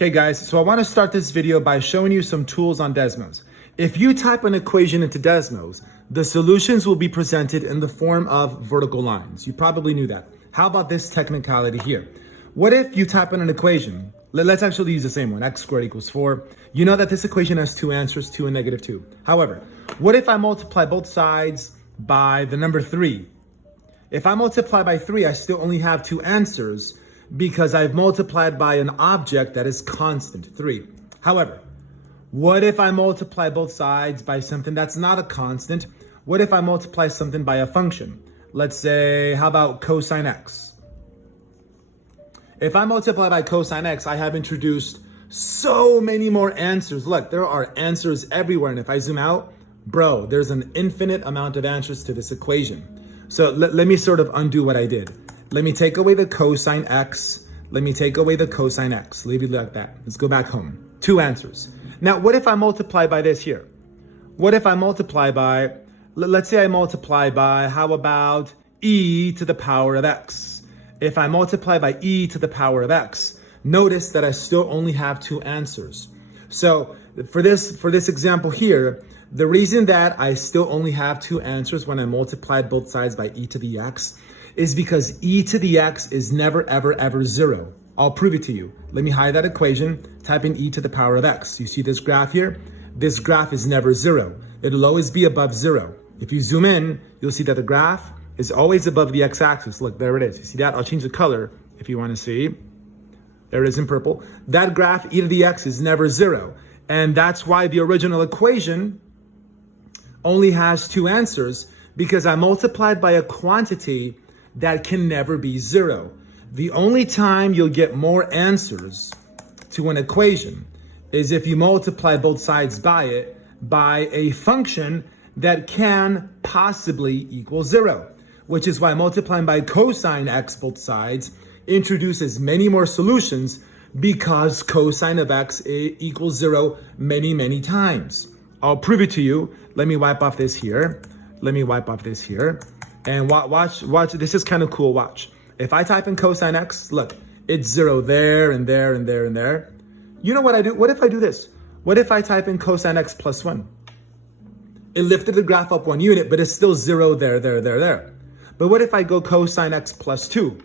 Okay guys, so I want to start this video by showing you some tools on Desmos. If you type an equation into Desmos, the solutions will be presented in the form of vertical lines. You probably knew that. How about this technicality here? What if you type in an equation? Let's actually use the same one, x squared equals 4. You know that this equation has two answers, 2 and negative 2. However, what if I multiply both sides by the number 3? If I multiply by 3, I still only have 2 answers because I've multiplied by an object that is constant, 3. However, what if I multiply both sides by something that's not a constant? What if I multiply something by a function? Let's say, how about cosine x? If I multiply by cosine x, I have introduced so many more answers. Look, there are answers everywhere. And if I zoom out, bro, there's an infinite amount of answers to this equation. So let me sort of undo what I did. Let me take away the cosine x. Let me take away the cosine x. Leave it like that. Let's go back home. 2 answers. Now, what if I multiply by this here? What if I multiply by, let's say I multiply by, how about e to the power of x? If I multiply by e to the power of x, notice that I still only have 2 answers. So for this example here, the reason that I still only have 2 answers when I multiplied both sides by e to the x is because e to the x is never, ever, ever 0. I'll prove it to you. Let me hide that equation, type in e to the power of x. You see this graph here? This graph is never 0. It'll always be above 0. If you zoom in, you'll see that the graph is always above the x-axis. Look, there it is. You see that? I'll change the color if you want to see. There it is in purple. That graph, e to the x, is never 0. And that's why the original equation only has 2 answers, because I multiplied by a quantity that can never be 0. The only time you'll get more answers to an equation is if you multiply both sides by it by a function that can possibly equal 0, which is why multiplying by cosine x both sides introduces many more solutions, because cosine of x equals 0 many, many times. I'll prove it to you. Let me wipe off this here. Let me wipe off this here. And watch, this is kind of cool, watch. If I type in cosine x, look, it's 0 there and there and there and there. You know what I do? What if I do this? What if I type in cosine x plus 1? It lifted the graph up 1 unit, but it's still 0 there, there, there, there. But what if I go cosine x plus 2?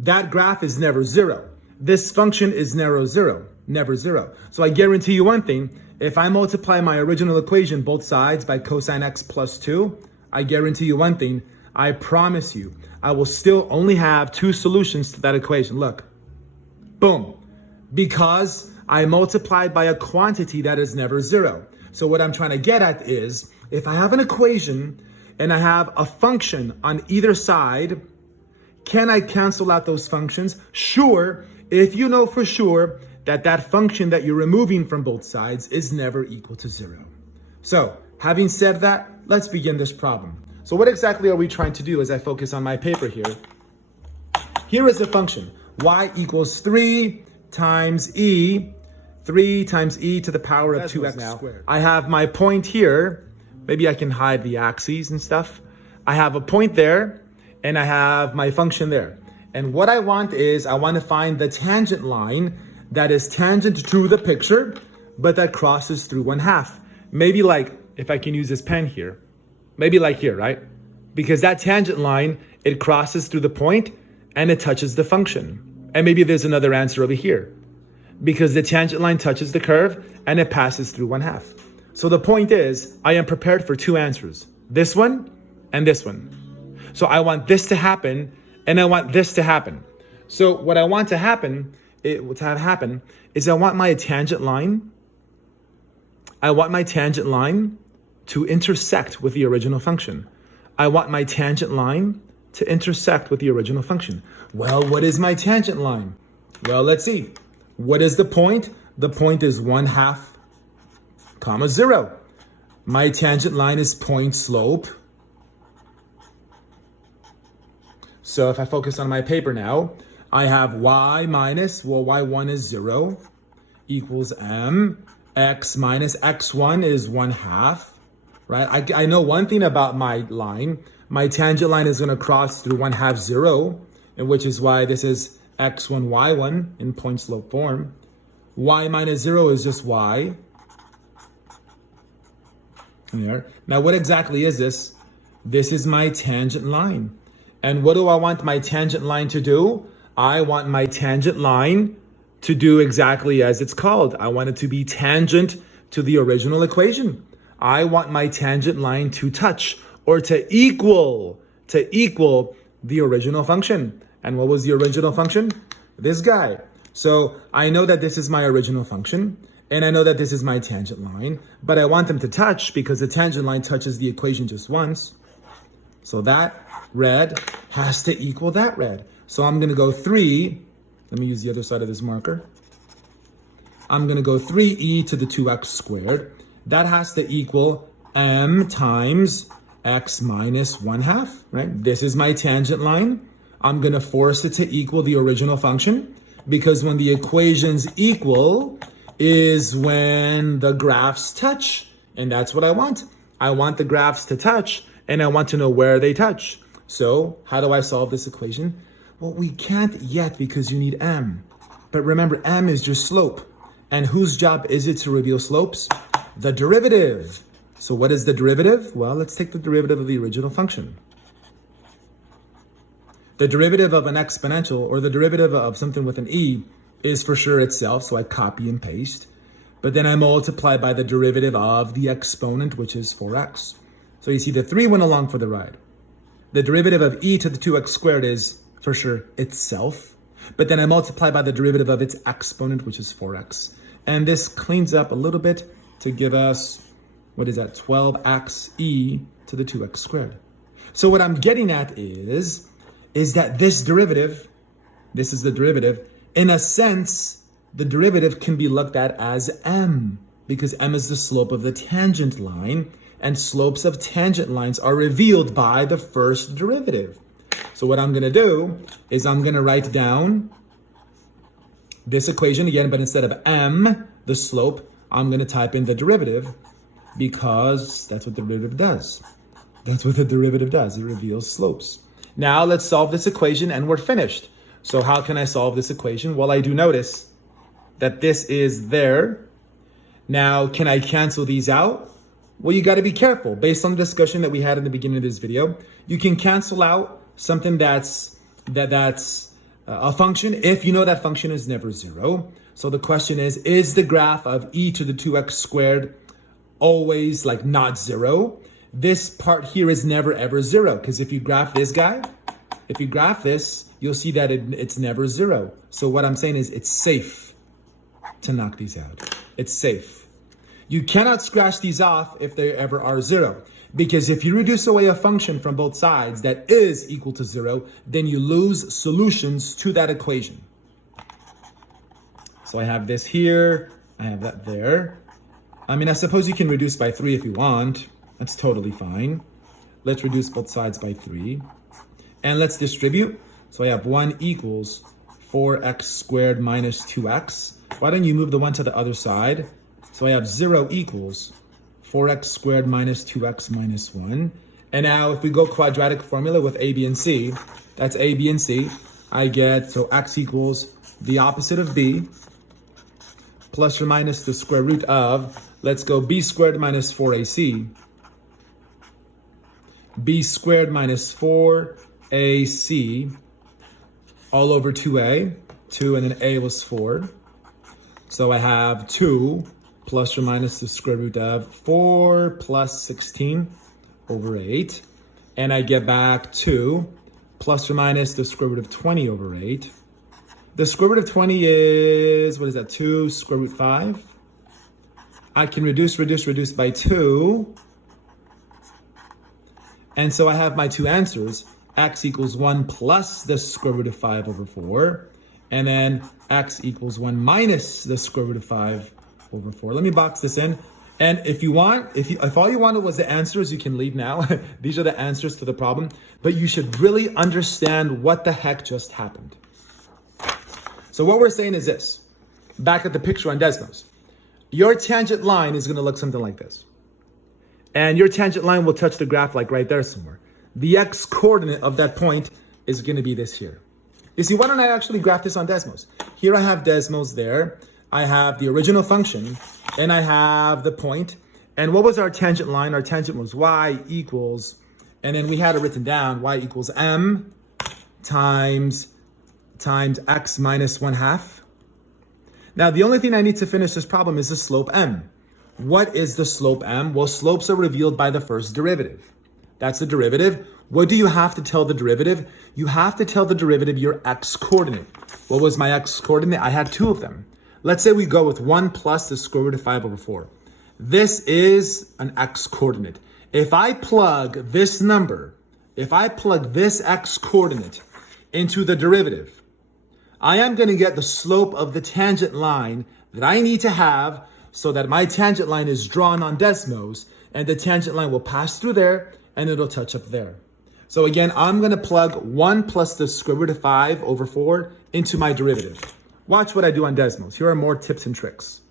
That graph is never 0. This function is never 0, never 0. So I guarantee you one thing, if I multiply my original equation, both sides, by cosine x plus 2, I guarantee you one thing, I promise you, I will still only have 2 solutions to that equation. Look, boom, because I multiplied by a quantity that is never 0. So what I'm trying to get at is, if I have an equation and I have a function on either side, can I cancel out those functions? Sure, if you know for sure that that function that you're removing from both sides is never equal to 0. So, having said that, let's begin this problem. So what exactly are we trying to do as I focus on my paper here? Here is the function, y equals 3 times e to the power of 2x squared. I have my point here. Maybe I can hide the axes and stuff. I have a point there, and I have my function there. And what I want is, I want to find the tangent line that is tangent to the picture, but that crosses through 1/2. Maybe like, if I can use this pen here, maybe like here, right? Because that tangent line, it crosses through the point and it touches the function. And maybe there's another answer over here, because the tangent line touches the curve and it passes through 1/2. So the point is, I am prepared for 2 answers, this one and this one. So I want this to happen and I want this to happen. So what I want to happen, is I want my tangent line to intersect with the original function. I want my tangent line to intersect with the original function. Well, what is my tangent line? Well, let's see. What is the point? The point is 1/2, 0. My tangent line is point slope. So if I focus on my paper now, I have y minus, well, y1 is 0, equals m. X minus x1 is 1/2, right? I know one thing about my line. My tangent line is going to cross through 1/2, 0, and which is why this is x1, y1 in point slope form. Y minus 0 is just y. There. Now, what exactly is this? This is my tangent line. And what do I want my tangent line to do? I want my tangent line to do exactly as it's called. I want it to be tangent to the original equation. I want my tangent line to touch or to equal the original function. And what was the original function? This guy. So I know that this is my original function, and I know that this is my tangent line, but I want them to touch because the tangent line touches the equation just once. So that red has to equal that red. So I'm going to go 3. Let me use the other side of this marker. I'm going to go 3e to the 2x squared. That has to equal m times x minus 1/2, right? This is my tangent line. I'm going to force it to equal the original function because when the equations equal is when the graphs touch. And that's what I want. I want the graphs to touch, and I want to know where they touch. So how do I solve this equation? Well, we can't yet because you need m. But remember, m is just slope. And whose job is it to reveal slopes? The derivative. So what is the derivative? Well, let's take the derivative of the original function. The derivative of an exponential, or the derivative of something with an e, is for sure itself, so I copy and paste. But then I multiply by the derivative of the exponent, which is 4x. So you see the 3 went along for the ride. The derivative of e to the 2x squared is for sure itself. But then I multiply by the derivative of its exponent, which is 4x. And this cleans up a little bit to give us, what is that, 12x e to the 2x squared. So what I'm getting at is that this derivative, this is the derivative, in a sense, the derivative can be looked at as m, because m is the slope of the tangent line, and slopes of tangent lines are revealed by the first derivative. So what I'm going to do is I'm going to write down this equation again, but instead of m, the slope, I'm going to type in the derivative because that's what the derivative does. That's what the derivative does. It reveals slopes. Now let's solve this equation and we're finished. So how can I solve this equation? Well, I do notice that this is there. Now, can I cancel these out? Well, you got to be careful. Based on the discussion that we had in the beginning of this video, you can cancel out something that's a function if you know that function is never 0. So the question is the graph of e to the 2x squared always like not 0? This part here is never ever 0, because if you graph this guy, if you graph this, you'll see that it's never 0. So what I'm saying is it's safe to knock these out. It's safe. You cannot scratch these off if they ever are 0. Because if you reduce away a function from both sides that is equal to 0, then you lose solutions to that equation. So I have this here, I have that there. I mean, I suppose you can reduce by 3 if you want. That's totally fine. Let's reduce both sides by 3. And let's distribute. So I have 1 equals 4x squared minus 2x. Why don't you move the 1 to the other side? So I have 0 equals 4x squared minus 2x minus 1. And now if we go quadratic formula with a, b, and c, that's a, b, and c, I get, so x equals the opposite of b, plus or minus the square root of, let's go b squared minus 4ac, b squared minus 4ac, all over 2a, 2, and then a was 4. So I have 2 plus or minus the square root of 4 plus 16 over 8. And I get back 2 plus or minus the square root of 20 over 8. The square root of 20 is, what is that, 2 square root 5? I can reduce by 2. And so I have my two answers. X equals 1 plus the square root of 5 over 4. And then x equals 1 minus the square root of 5 over 4. Let me box this in. And if you want, if all you wanted was the answers, you can leave now. These are the answers to the problem. But you should really understand what the heck just happened. So what we're saying is this. Back at the picture on Desmos. Your tangent line is going to look something like this. And your tangent line will touch the graph like right there somewhere. The x coordinate of that point is going to be this here. You see, why don't I actually graph this on Desmos? Here I have Desmos there. I have the original function, and I have the point. And what was our tangent line? Our tangent was y equals, and then we had it written down, y equals m times x minus 1/2. Now, the only thing I need to finish this problem is the slope m. What is the slope m? Well, slopes are revealed by the first derivative. That's the derivative. What do you have to tell the derivative? You have to tell the derivative your x coordinate. What was my x coordinate? I had two of them. Let's say we go with 1 plus the square root of 5/4. This is an x coordinate. If I plug this number, if I plug this x coordinate into the derivative, I am going to get the slope of the tangent line that I need to have so that my tangent line is drawn on Desmos, and the tangent line will pass through there and it'll touch up there. So again, I'm going to plug 1 plus the square root of 5/4 into my derivative. Watch what I do on Desmos. Here are more tips and tricks.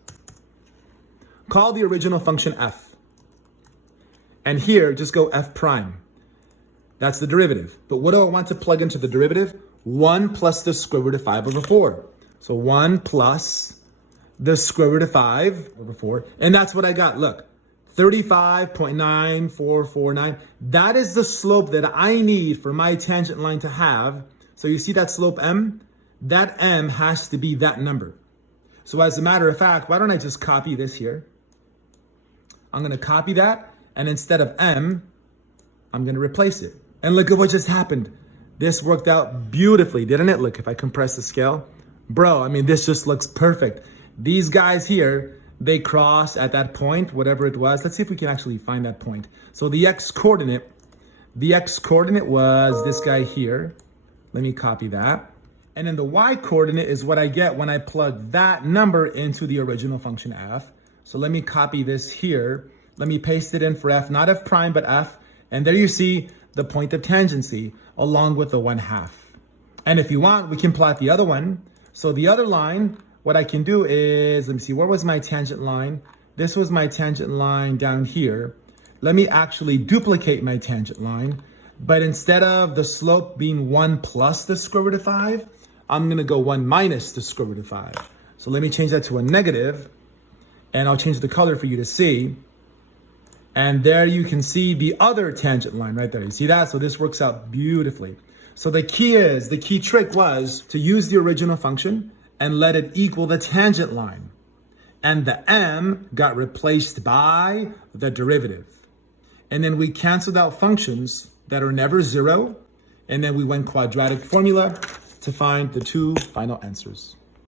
Call the original function f. And here, just go f prime. That's the derivative. But what do I want to plug into the derivative? 1 plus the square root of 5/4. So 1 plus the square root of 5/4. And that's what I got. Look, 35.9449. That is the slope that I need for my tangent line to have. So you see that slope m? That m has to be that number. So as a matter of fact, why don't I just copy this here? I'm going to copy that, and instead of m, I'm going to replace it. And look at what just happened. This worked out beautifully, didn't it? Look, if I compress the scale, bro, I mean, this just looks perfect. These guys here, they cross at that point, whatever it was. Let's see if we can actually find that point. So the x coordinate was this guy here. Let me copy that. And then the y coordinate is what I get when I plug that number into the original function f. So let me copy this here. Let me paste it in for f, not f prime, but f. And there you see the point of tangency along with the 1/2. And if you want, we can plot the other one. So the other line, what I can do is, let me see, where was my tangent line? This was my tangent line down here. Let me actually duplicate my tangent line. But instead of the slope being 1 plus the square root of 5, I'm going to go 1 minus the square root of 5. So let me change that to a negative. And I'll change the color for you to see. And there you can see the other tangent line right there. You see that? So this works out beautifully. So the key trick was to use the original function and let it equal the tangent line. And the m got replaced by the derivative. And then we canceled out functions that are never zero. And then we went quadratic formula to find the two final answers.